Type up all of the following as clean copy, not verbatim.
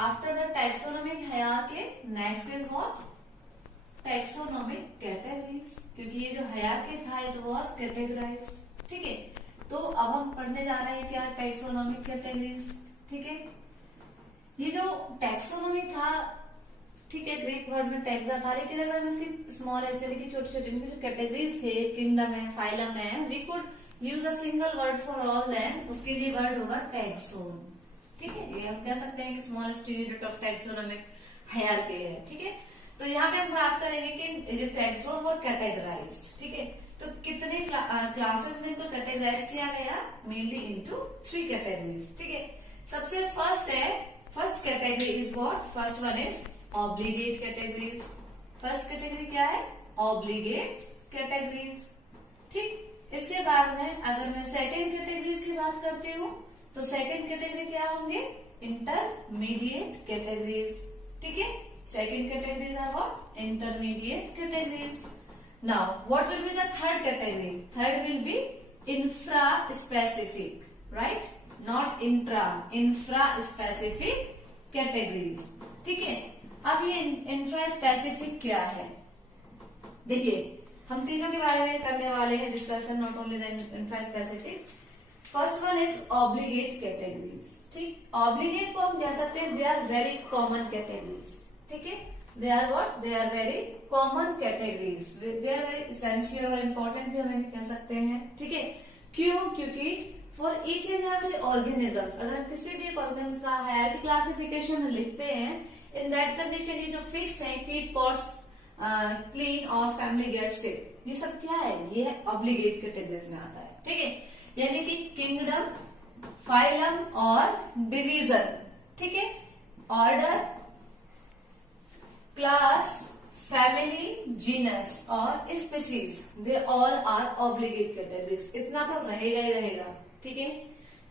After the taxonomic hierarchy next is what? Taxonomic categories, क्योंकि ये जो हायरार्की था इट वाज कैटेगराइज्ड, ठीक है। तो अब हम पढ़ने जा रहे हैं क्या? टैक्सोनॉमिक कैटेगरीज, ठीक है। ये जो टैक्सोनॉमी था, ठीक है, ग्रीक वर्ड में टैक्सा था, लेकिन अगर हम इसकी स्मॉलेस्ट यानी कि छोटे छोटे जो कैटेगरीज थे, किंगडम है, फाइलम है, we could use a single word for all them, उसके लिए वर्ड होगा टैक्सोन, ठीक है। ये हम कह सकते हैं कि smallest unit of taxonomic hierarchy है, ठीक है। तो यहाँ पे हम बात करेंगे कि जो टैक्सोन और कैटेगराइज्ड, ठीक है। तो कितने क्लासेस में इनको कैटेगराइज किया गया? मेनली इनटू 3 कैटेगरीज, ठीक है। सबसे फर्स्ट है, first category is what? First one is obligate categories. First category क्या है? ऑब्लिगेट कैटेगरीज, ठीक। इसके बाद में अगर मैं सेकंड कैटेगरीज की बात करती हूँ तो सेकंड कैटेगरी क्या होंगे? इंटरमीडिएट कैटेगरीज, ठीक है। Second categories are what? Intermediate categories. Now, what will be the third category? Third will be infra-specific, right? Not intra, infra-specific categories, ठीक है। अब ये infra-specific क्या है? देखिए, हम तीनों के बारे में करने वाले हैं discussion, not only the infra-specific। First one is obligate categories, ठीक। ऑब्लिगेट को हम कह सकते हैं they are very common categories, ठीक है। They are what? They are very common categories. They are very essential और important भी हम इन्हें कह सकते हैं, ठीक है। क्यों? क्योंकि for each and every organism, अगर हम किसी भी एक ऑर्गेनिज्म का हायरार्की क्लासिफिकेशन लिखते हैं, in that condition ये जो फिक्स है कि pots clean और family gets sick, ये सब क्या है? ये है obligate categories में आता है, ठीक है। यानी कि किंगडम, फाइलम और डिवीजन, ठीक है, ऑर्डर, क्लास, फैमिली, जीनस और species, they all are obligate categories. इतना तो रहेगा ही रहेगा, ठीक है।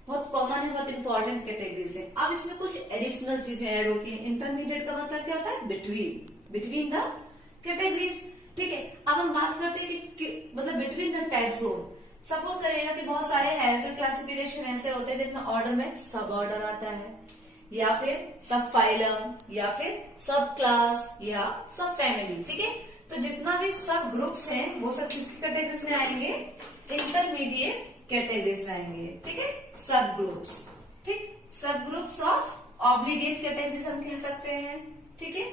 बहुत कॉमन है, बहुत इंपॉर्टेंट कैटेगरीज है। अब इसमें कुछ एडिशनल चीजें ऐड होती हैं। इंटरमीडिएट का मतलब क्या होता है? बिटवीन, बिटवीन द कैटेगरीज, ठीक है। अब हम बात करते हैं कि मतलब बिटवीन द टैक्सोन। सपोज करेगा कि बहुत सारे हायरार्की क्लासिफिकेशन ऐसे होते हैं जिसमें ऑर्डर में सब ऑर्डर आता है, या फिर सब फाइलम, या फिर सब क्लास, या सब फैमिली, ठीक है। तो जितना भी सब ग्रुप्स हैं वो सब किसकी कैटेगरीज में आएंगे? इंटरमीडिएट कैटेगरीज में आएंगे, ठीक है। सब ग्रुप्स, ठीक, सब ग्रुप्स ऑफ ऑब्लिगेट कैटेगरीज हम कह सकते हैं, ठीक है।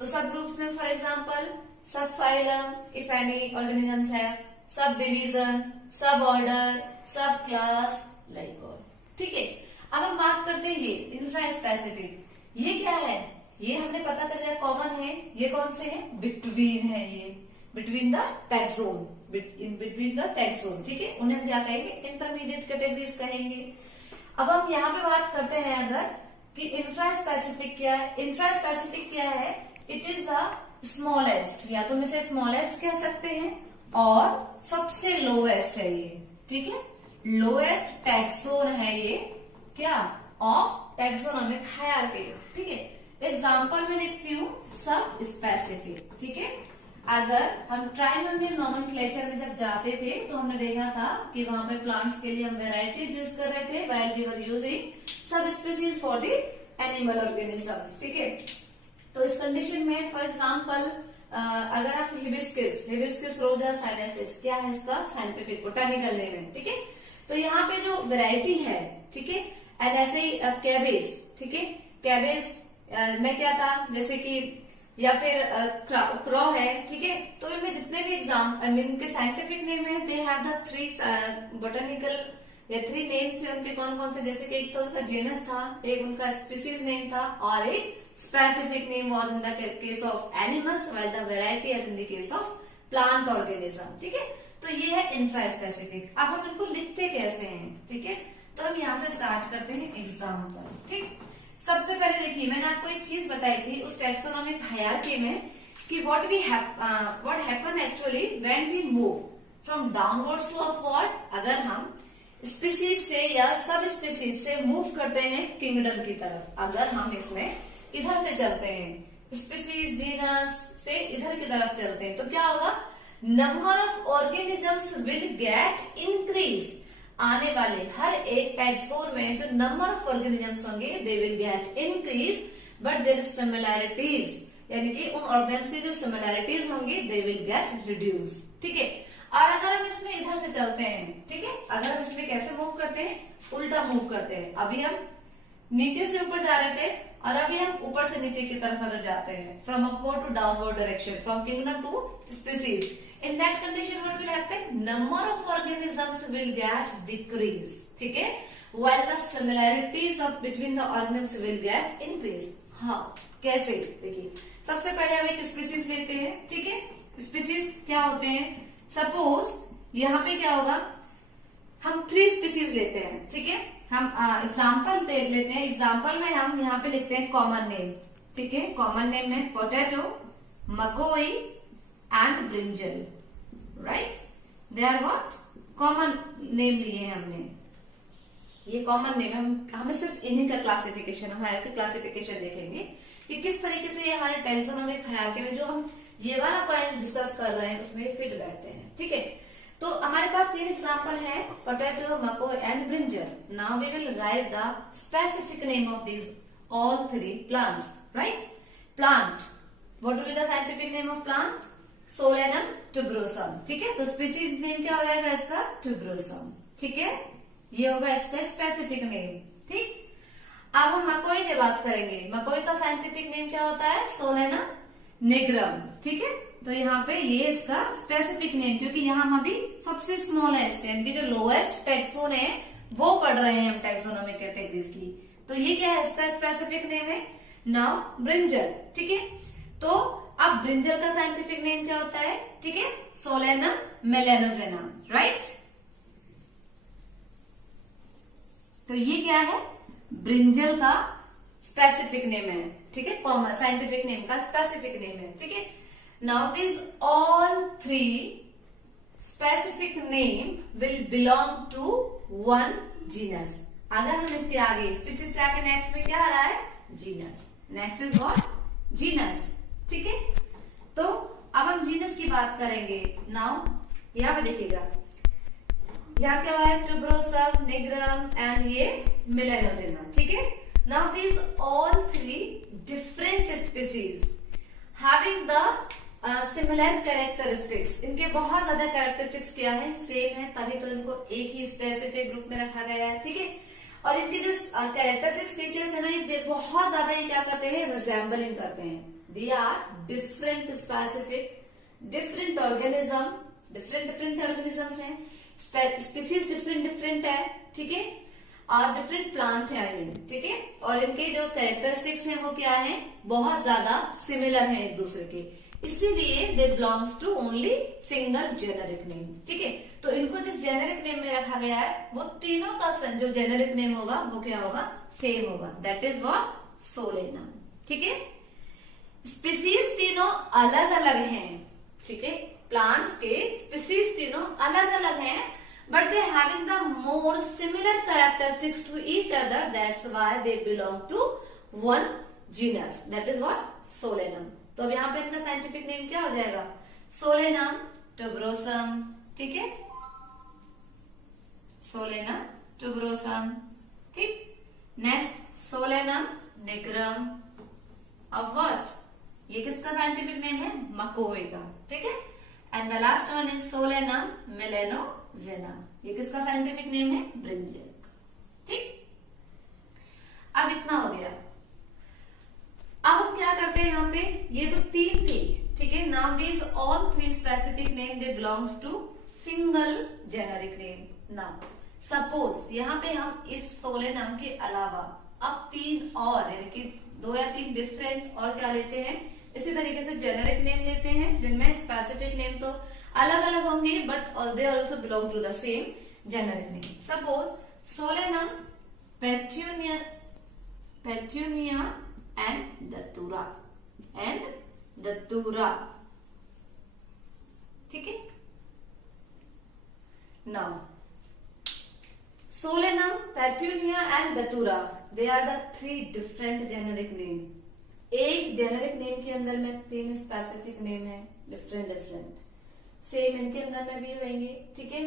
तो सब ग्रुप्स में फॉर एग्जाम्पल सब फाइलम इफ एनी ऑर्गेनिजम्स है, सब डिवीजन, सब ऑर्डर, सब क्लास, लाइक ऑल, ठीक है। अब हम बात करते हैं ये इंफ्रा स्पेसिफिक, ये क्या है? ये हमने पता चल गया कॉमन है। ये कौन से है? बिटवीन है, ये between the taxon, in between the taxon, ठीक है। उन्हें हम क्या कहेंगे? इंटरमीडिएट कैटेगरीज कहेंगे। अब हम यहाँ पे बात करते हैं अगर कि इंफ्रा स्पेसिफिक क्या है। इंफ्रा स्पेसिफिक क्या है? इट इज द स्मॉलेस्ट, या तो हम इसे स्मॉलेस्ट कह सकते हैं, और सबसे लोएस्ट है ये, ठीक है। लोएस्ट टैक्सोन है ये क्या? ऑफ टैक्सोनॉमिक हायरार्की, ठीक है। एग्जाम्पल में लिखती हूँ सब स्पेसिफिक, ठीक है। अगर हम ट्राइनोमियल नोमेनक्लेचर में जब जाते थे तो हमने देखा था कि वहां पे प्लांट्स के लिए हम वेराइटीज यूज कर रहे थे, while we were using sub species for the animal organisms, ठीक है। तो इस कंडीशन में फॉर एग्जाम्पल अगर आप हिबिस्कस रोजा साइनेसिस, क्या है इसका साइंटिफिक बोटानिकल नेम है, ठीक है। तो यहाँ पे जो वेराइटी है, ठीक है, एंड ऐसे ही कैबेज, ठीक है, कैबेज में क्या था जैसे कि, या फिर क्रॉ है, ठीक है। तो इनमें जितने भी इनके साइंटिफिक नेम है, दे हैव द 3 बोटानिकल या 3 नेम्स थे उनके, कौन कौन से? जैसे कि एक तो उनका जेनस था, एक उनका स्पीसीज नेम था, और एक specific name was in the case of animals, while the variety as in the case of plant organism, ठीक है। तो ये है इंफ्रा स्पेसिफिक। अब हम इनको लिखते कैसे हैं, ठीक है। तो हम यहाँ से स्टार्ट करते हैं एग्जाम्पल, ठीक। सबसे पहले देखिए, मैंने आपको एक चीज बताई थी उस टैक्सोनॉमिक हायरार्की में कि what happen actually when we move from downwards to upward. अगर हम स्पीसीज से या सब स्पीसीज से मूव करते हैं किंगडम की तरफ, अगर हम इसमें इधर से चलते हैं, स्पीसीज जीनस से इधर की तरफ चलते हैं, तो क्या होगा? Number of organisms will get increase. आने वाले हर एक टैक्सोन में जो नंबर ऑफ ऑर्गेनिजम्स होंगे they will get increase but there is similarities, यानी कि उन ऑर्गेन्स की जो सिमिलैरिटीज होंगी दे विल गेट रिड्यूस। ठीक है, और अगर हम इसमें इधर से चलते हैं, ठीक है, अगर हम इसमें कैसे मूव करते हैं, उल्टा मूव करते हैं। अभी हम नीचे से ऊपर जा रहे थे और अभी हम ऊपर से नीचे की तरफ अगर जाते हैं, from upward to downward direction, from kingdom to species, in that condition what will happen, number of organisms will get decrease. ठीक है, while the similarities of between the organisms will get increase. हाँ, कैसे, देखिए सबसे पहले हम एक species लेते हैं। ठीक है, स्पीसीज क्या होते हैं, सपोज यहाँ पे क्या होगा, हम 3 स्पीसीज लेते हैं। ठीक है, हम एग्जाम्पल देख लेते हैं। एग्जाम्पल में हम यहाँ पे लिखते हैं कॉमन नेम। ठीक है, कॉमन नेम में पोटैटो, मकोई and brinjal, right, they are what, common name लिए हैं हमने, ये कॉमन नेम है। हमें सिर्फ इन्हीं का क्लासिफिकेशन, हमारे का क्लासिफिकेशन देखेंगे कि किस तरीके से ये हमारे टेक्सोनोमिक हायरार्की में जो हम ये वाला पॉइंट डिस्कस कर रहे हैं उसमें फिट बैठते हैं। ठीक है, तो हमारे पास 3 एग्जाम्पल है, पोटैटो, मको and brinjal. Now we will write the specific name of these all 3 plants, right. Plant, what will be the scientific name of plant, solanum tuberosum. ठीक है, तो स्पीसीज नेम क्या हो जाएगा इसका, टुबरोसम। ठीक है, ये होगा इसका स्पेसिफिक नेम। ठीक, अब हम मकोई की बात करेंगे। मकोई का साइंटिफिक नेम क्या होता है, सोलेनम निग्रम। ठीक है, तो यहाँ पे ये इसका स्पेसिफिक नेम, क्योंकि यहाँ हम अभी सबसे स्मॉलेस्ट यानी कि जो लोएस्ट टेक्सोन है वो पढ़ रहे हैं हम टेक्सोनोमिक कैटेगरीज की, तो ये क्या है, इसका स्पेसिफिक नेम है नाउ ब्रिंजल। ठीक है, तो अब ब्रिंजल का साइंटिफिक नेम क्या होता है, ठीक है, सोलेनम मेलेनोजेनम, राइट। तो ये क्या है, ब्रिंजल का स्पेसिफिक नेम है। ठीक है, कॉमन साइंटिफिक नेम का स्पेसिफिक नेम है। ठीक है, now this all 3 specific name will belong to one genus. अगर हम इसके आगे स्पीसीज से आगे नेक्स्ट में क्या आ रहा है, genus, next is what, genus. ठीक है, तो अब हम जीनस की बात करेंगे। नाउ यहाँ पे देखिएगा, यहाँ क्या है, टुबरोसम, निग्रम एंड ये मेलेनोजेनम। ठीक है, now this all 3 different species having the similar characteristics. इनके बहुत ज्यादा कैरेक्टरिस्टिक्स क्या है, सेम है, तभी तो इनको एक ही स्पेसिफिक ग्रुप में रखा गया है। ठीक है, और इनके जो कैरेक्टरिस्टिक्स फीचर्स है ना, ये बहुत ज्यादा ये क्या करते हैं, रिजेंबलिंग करते हैं। They are different specific, different organism, different organisms हैं, स्पीसीज डिफरेंट है। ठीक है, और डिफरेंट प्लांट है, आई मीन। ठीक है, और इनके जो कैरेक्टरिस्टिक्स हैं वो क्या है, बहुत ज्यादा सिमिलर है एक दूसरे के, इसीलिए they belongs to only single generic name. ठीक है, तो इनको जिस जेनेरिक नेम में रखा गया है वो तीनों का जो जेनेरिक नेम होगा वो क्या होगा, सेम होगा, दैट इज व्हाट, सोलेनम। ठीक है, स्पीसीज तीनों अलग अलग हैं। ठीक है, प्लांट्स के स्पीसीज तीनों अलग अलग हैं, but they having the more similar characteristics to each other, that's why they belong to one genus, that is what, solanum। तो अब यहाँ पे इनका साइंटिफिक नेम क्या हो जाएगा, सोलेनम टुबरोसम। ठीक है, सोलेनम टुबरोसम। ठीक, next solanum nigrum of what, ये किसका साइंटिफिक नेम है, मकोई का। ठीक है, and the last one is solanum melongena, ये किसका साइंटिफिक नेम है, ब्रिंजल। ठीक, अब इतना हो गया। अब हम क्या करते हैं यहाँ पे, ये तो 3 थी। ठीक है, now these all 3 specific name they belongs to single generic name. Now suppose यहाँ पे हम इस सोलेनम के अलावा अब 3 और यानी कि 2 या 3 डिफरेंट और क्या लेते हैं, इसी तरीके से जेनेरिक नेम लेते हैं, जिनमें स्पेसिफिक नेम तो अलग अलग होंगे but they also belong to the same generic name. Suppose solanum petunia and datura. ठीक है, now solanum, petunia and datura, they are the 3 different generic name. एक जेनेरिक नेम के अंदर में 3 स्पेसिफिक नेम है, डिफरेंट, सेम इनके अंदर में भी होंगे। ठीक है,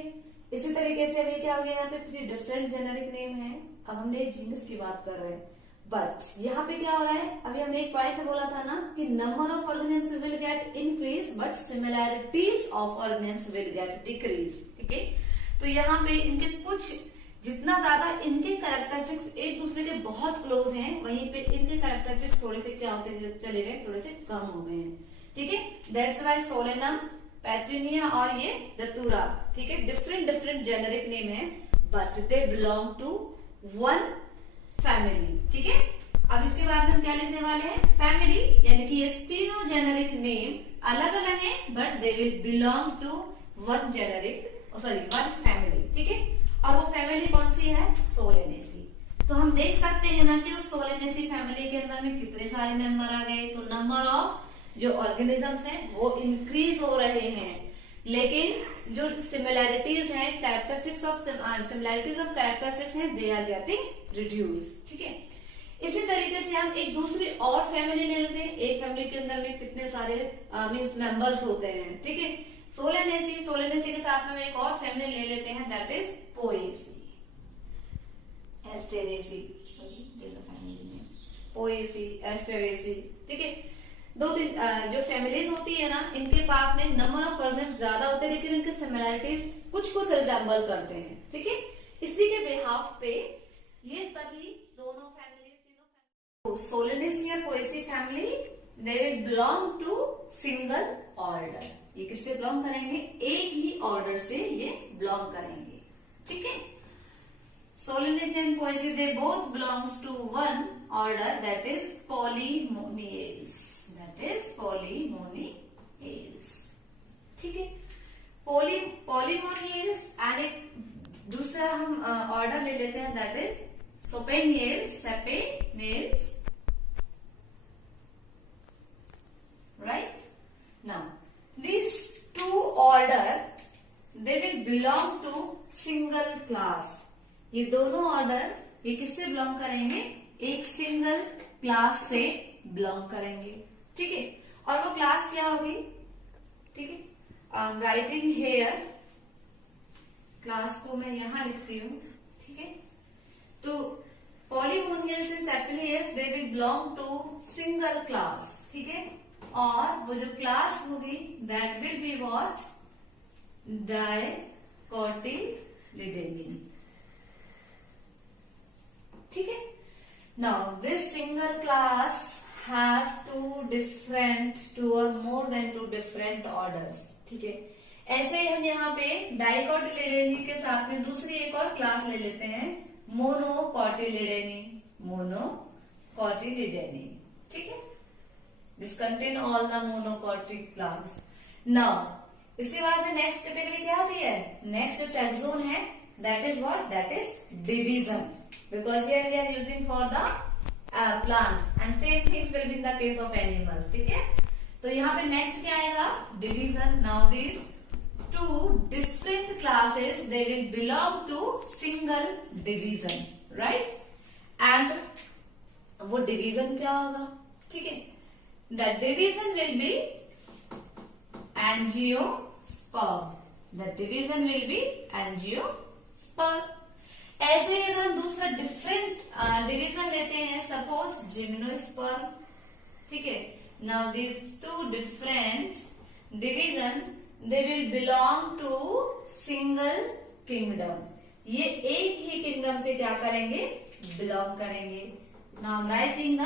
इसी तरीके से अभी क्या हो गया, यहाँ पे 3 डिफरेंट जेनेरिक नेम है। अब हमने जीनस की बात कर रहे हैं, बट यहाँ पे क्या हो रहा है, अभी हमने एक पॉइंट में बोला था ना कि number of organisms will get increase but similarities of organisms will get decrease. ठीक है, तो यहाँ पे इनके कुछ जितना ज्यादा इनके कैरेक्टरिस्टिक्स एक दूसरे के बहुत क्लोज हैं, वहीं पे इनके कैरेक्टरिस्टिक्स थोड़े से क्या होते चले गए, थोड़े से कम हो गए हैं। ठीक है, दैट्स वाई सोलेनम, पेटूनिया और ये दतूरा, ठीक है, डिफरेंट डिफरेंट जेनेरिक नेम है but they belong to one family. ठीक है, अब इसके बाद हम क्या लिखने वाले हैं, फैमिली, यानी कि ये तीनों जेनेरिक नेम अलग अलग हैं but they will belong to one generic, sorry one family. ठीक है, और वो फैमिली कौन सी है, सोलेनेसी। तो हम देख सकते हैं ना कि उस सोलेनेसी फैमिली के अंदर में कितने सारे मेंबर आ गए, तो नंबर ऑफ जो ऑर्गेनिजम्स हैं वो इंक्रीज हो रहे हैं, लेकिन जो सिमिलैरिटीज हैं, characteristics of similarities of characteristics हैं, दे आर गेटिंग रिड्यूस। ठीक है, इसी तरीके से हम एक दूसरी और फैमिली ले लेते हैं। एक फैमिली के अंदर में कितने सारे मीन्स मेंबर्स होते हैं। ठीक है, सोलेनेसी, सोलेनेसी के साथ में हम एक और फैमिली ले लेते हैं, that is Poaceae, Asteraceae, Poaceae, Asteraceae. ठीक है, दो तीन जो फैमिलीज होती है ना, इनके पास में नंबर ऑफ ऑर्गेनिम्स ज्यादा होते हैं लेकिन इनके सिमिलैरिटीज कुछ कुछ रिजेंबल करते हैं। ठीक है, इसी के बिहाफ पे ये सभी दोनों फैमिली, तीनों सोलेनेसी और poaceae family, they will belong to single order. ये किससे बिलोंग करेंगे, एक ही ऑर्डर से ये बिलोंग करेंगे। ठीक है, solanaceae and poaceae they both belongs to one order, that is polemoniales, that is polemoniales. ठीक है, पॉलीमोनियल्स एंड एक दूसरा हम ऑर्डर ले लेते हैं, that is solanales, solanales, right? Now, these two order, they will belong to single class. ये दोनों ऑर्डर ये किससे बिलोंग करेंगे, एक सिंगल क्लास से बिलोंग करेंगे। ठीक है, और वो क्लास क्या होगी, ठीक है, I am writing here, class को मैं यहां लिखती हूँ। ठीक है, तो polemoniales and solanales they will belong to single class. ठीक है, और वो जो क्लास होगी that will be what, dicotyledonae. ठीक है, now this single class have two or more than two different orders. ठीक है, ऐसे ही हम यहाँ पे डाइकोटिलिडेनी के साथ में दूसरी एक और क्लास ले लेते हैं, मोनोकोटिलिडेनी, मोनोकोटिलिडेनी। ठीक है, This contain all the monocotic plants. Now, इसके बाद में नेक्स्ट कैटेगरी क्या होती है, नेक्स्ट जो टैक्सोन है, that is what, that is division, because here we are using for the plants and same things will be in the case of animals. ठीक है, तो यहाँ पे नेक्स्ट क्या आएगा, division. Now these two different classes, they will belong to single division, right? And वो division क्या होगा, ठीक है, the division will be angiosperm, the division will be angiosperm. ऐसे अगर हम दूसरा डिफरेंट डिवीजन लेते हैं, सपोज जिम्नोस्पर्म। ठीक है, now this two different division they will belong to single kingdom. ये एक ही किंगडम से क्या करेंगे, बिलोंग करेंगे। Now I am writing the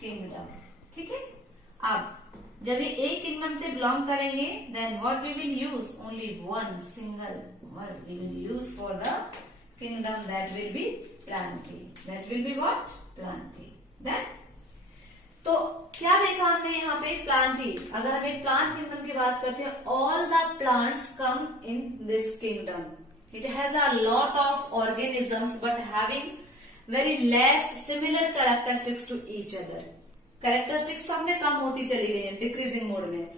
kingdom. ठीक है, अब जब ये एक किंगडम से बिलोंग करेंगे, then what we will use, only one single word we will use for the kingdom, that will be plantae, that will be what, plantae. Then तो क्या देखा हमने यहाँ पे, प्लांटी। अगर हम एक प्लांट किंगडम की बात करते हैं, all the plants come in this kingdom, it has a lot of organisms but having very less similar characteristics to each other. Characteristics सब में कम होती चली गई है, डिक्रीजिंग मोड में।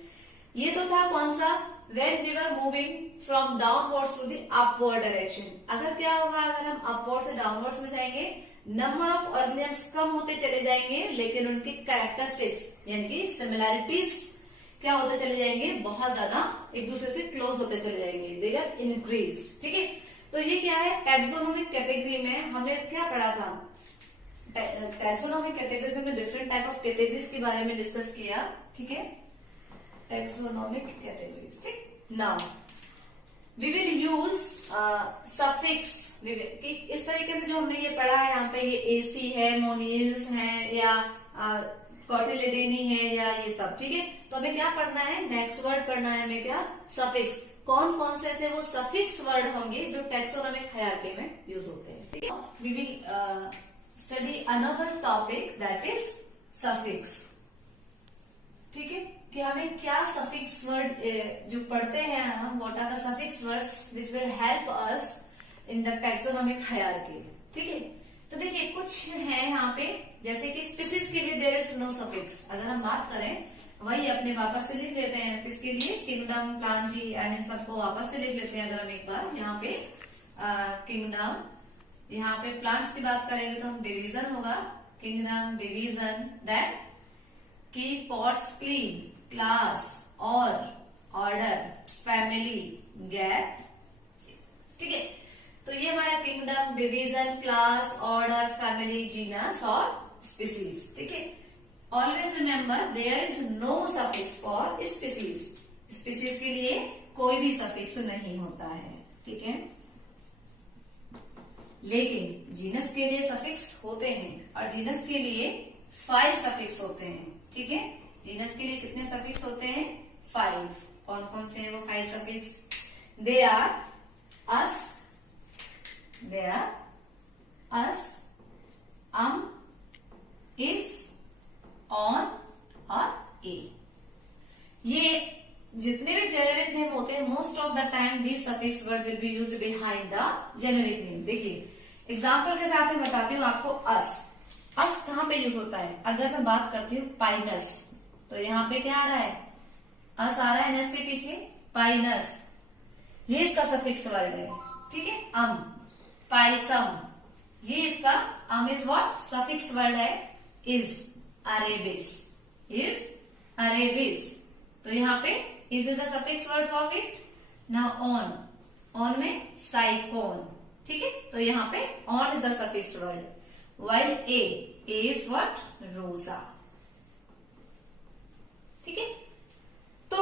ये तो था कौन सा, when we were moving from downwards to the upward direction। अगर क्या होगा, अगर हम अपवर्ड से डाउनवर्ड्स में जाएंगे, नंबर ऑफ ऑर्गेनिजम्स कम होते चले जाएंगे, लेकिन उनकी कैरेक्टरिस्टिक्स यानी कि सिमिलैरिटीज क्या होते चले जाएंगे, बहुत ज्यादा एक दूसरे से क्लोज होते चले जाएंगे, दे गेट इंक्रीज्ड। ठीक है, तो ये क्या है, टैक्सोनोमिक कैटेगरी में हमने क्या पढ़ा था, टैक्सोनॉमिक कैटेगरीज में डिफरेंट टाइप ऑफ कैटेगरीज के बारे में डिस्कस किया, ठीक है, टैक्सोनॉमिक कैटेगरीज, ठीक। Now we will use suffix, इस तरीके से जो हमने ये पढ़ा है, यहाँ पे ये एसी है, मोनियल्स है, या कॉटिलिडेनी है, या ये सब, ठीक है। तो हमें क्या पढ़ना है, नेक्स्ट वर्ड पढ़ना है हमें, क्या, सफिक्स। कौन कौन से ऐसे वो सफिक्स वर्ड होंगे जो टैक्सोनॉमिक हायरार्की में यूज होते हैं, ठीक है। We will study another topic that is suffix, ठीक है, कि हमें क्या सफिक्स वर्ड जो पढ़ते हैं हम, what are the suffix words which will help us in the taxonomic hierarchy, ठीक है। तो देखिए कुछ है यहाँ पे, जैसे कि स्पीसीज के लिए देयर इज नो सफिक्स। अगर हम बात करें, वही अपने वापस से लिख लेते हैं, किसके लिए, किंगडम, प्लांट, यानी इन सबको वापस से लिख लेते हैं। अगर हम एक बार यहाँ पे किंगडम, यहाँ पे प्लांट्स की बात करेंगे तो हम डिवीजन होगा, kingdom, division, then keep pots clean, class, और ऑर्डर, फैमिली, गेट, ठीक है। तो ये हमारा kingdom, division, class, order, family, genus और स्पीसीज, ठीक है। Always remember there is no suffix for species. Species के लिए कोई भी सफिक्स नहीं होता है, ठीक है। लेकिन जीनस के लिए सफिक्स होते हैं, और जीनस के लिए 5 सफिक्स होते हैं, ठीक है। जीनस के लिए कितने सफिक्स होते हैं, 5। कौन कौन से हैं वो 5 suffix, they are us, is, on और ए। ये जितने भी जेनेरिक नेम होते हैं, most of the time this suffix word will be used behind the generic name. देखिए एग्जांपल के साथ मैं बताती हूँ आपको। अस कहाँ पे यूज होता है, अगर मैं बात करती हूँ पाइनस, तो यहाँ पे क्या आ रहा है, अस आ रहा है, नस के पीछे पाइनस, ये इसका सफिक्स वर्ड है, ठीक है। पाइसम, ये इसका इज व्हाट, सफिक्स वर्ड है, इज, अरेबिस, तो यहाँ पे is the suffix word of it. Now on में साइकोन, ठीक है, तो यहाँ पे on is the suffix word, while A is what, रोजा, ठीक है। तो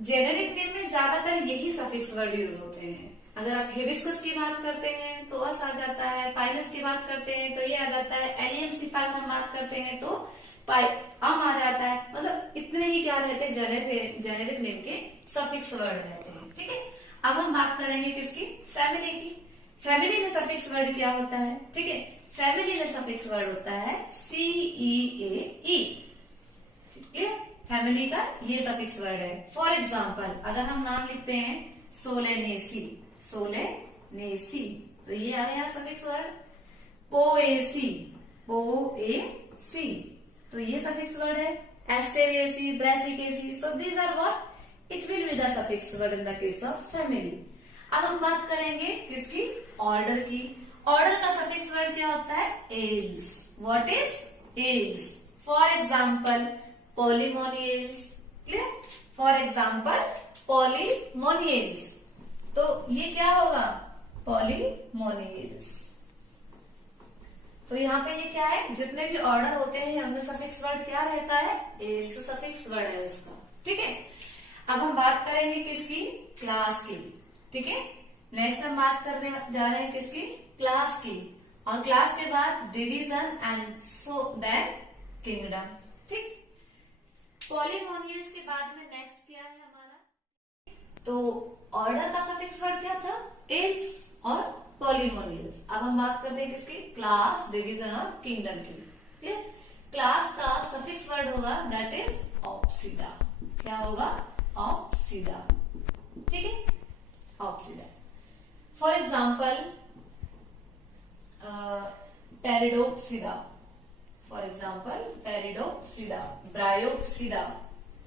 जेनेरिक नेम में ज्यादातर यही सफिक्स वर्ड यूज होते हैं। अगर आप हिबिस्कस की बात करते हैं तो अस आ जाता है, पाइनस की बात करते हैं तो ये आ जाता है, एलियम्स की अगर हम बात करते हैं तो अम आ जाता है। मतलब इतने ही क्या रहते हैं, जेनेरिक नेम के सफिक्स वर्ड रहते हैं, ठीक है। अब हम बात करेंगे किसकी, फैमिली की। फैमिली में सफिक्स वर्ड क्या होता है, ठीक है। फैमिली में सफिक्स वर्ड होता है CEAE, क्लियर। फैमिली का ये सफिक्स वर्ड है। फॉर एग्जाम्पल अगर हम नाम लिखते हैं सोलेनेसी, तो ये आ रहा है सफिक्स वर्ड। पोएसी, तो ये सफिक्स वर्ड है। Asteraceae, brassicaceae, so these are what, it will be the suffix word in the case of family. अब हम बात करेंगे किसकी, ऑर्डर की। ऑर्डर का सफिक्स वर्ड क्या होता है, else. What is else, for example Polemoniales, clear. For example Polemoniales, तो ये क्या होगा, पॉलीमोनियल्स। तो यहाँ पे ये क्या है, जितने भी ऑर्डर होते हैं उनमें सफिक्स वर्ड क्या रहता है, एल्स सफिक्स वर्ड है उसका, ठीक है। अब हम बात करेंगे किसकी, क्लास की, ठीक है। नेक्स्ट हम बात करने जा रहे हैं किसकी, क्लास की, और क्लास के बाद division and so then kingdom, ठीक। पॉलीमोनियल्स के बाद में नेक्स्ट क्या है हमारा, तो ऑर्डर का सफिक्स वर्ड क्या था, एल्स और पॉलीमोनियल्स। अब हम बात करते हैं किसकी, क्लास, डिवीजन और किंगडम की, क्लियर। क्लास का सफिक्स वर्ड होगा दैट इज ऑप्सिडा। क्या होगा, ऑप्सिडा, ठीक है, ऑप्सिडा। फॉर एग्जाम्पल टेरिडोप्सिडा, ब्रायोप्सिडा,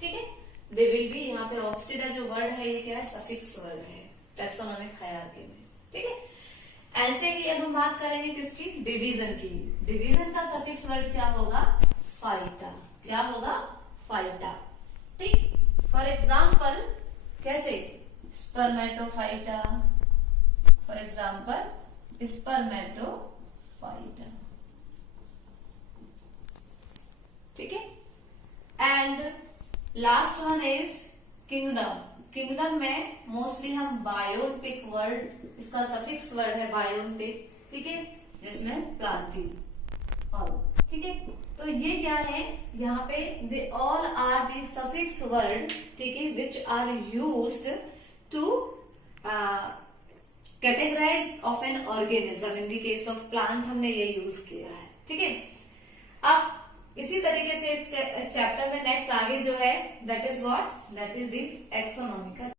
ठीक है। दे विल बी, यहाँ पे ऑप्सिडा जो वर्ड है ये क्या है, सफिक्स वर्ड है टैक्सोनॉमिक हायरार्की में, ठीक है। ऐसे ही अब हम बात करेंगे किसकी, डिवीजन की। डिवीजन का सफिक्स वर्ड क्या होगा, फाइटा। क्या होगा, फाइटा, ठीक। फॉर एग्जाम्पल कैसे, Spermatophyta, for example Spermatophyta, last one is kingdom. Kingdom में मोस्टली हम बायोटिक वर्ड, इसका सफिक्स वर्ड है बायोटिक, ठीक है, जिसमें प्लांटी ऑल, ठीक है। तो ये क्या है, यहाँ पे they all are the suffix word, ठीक है, which are used to categorize of an organism. In the case of plant हमने ये यूज किया है, ठीक है। अब इसी तरीके से इस चैप्टर में नेक्स्ट आगे जो है that is what, that is the एक्सोनॉमिकल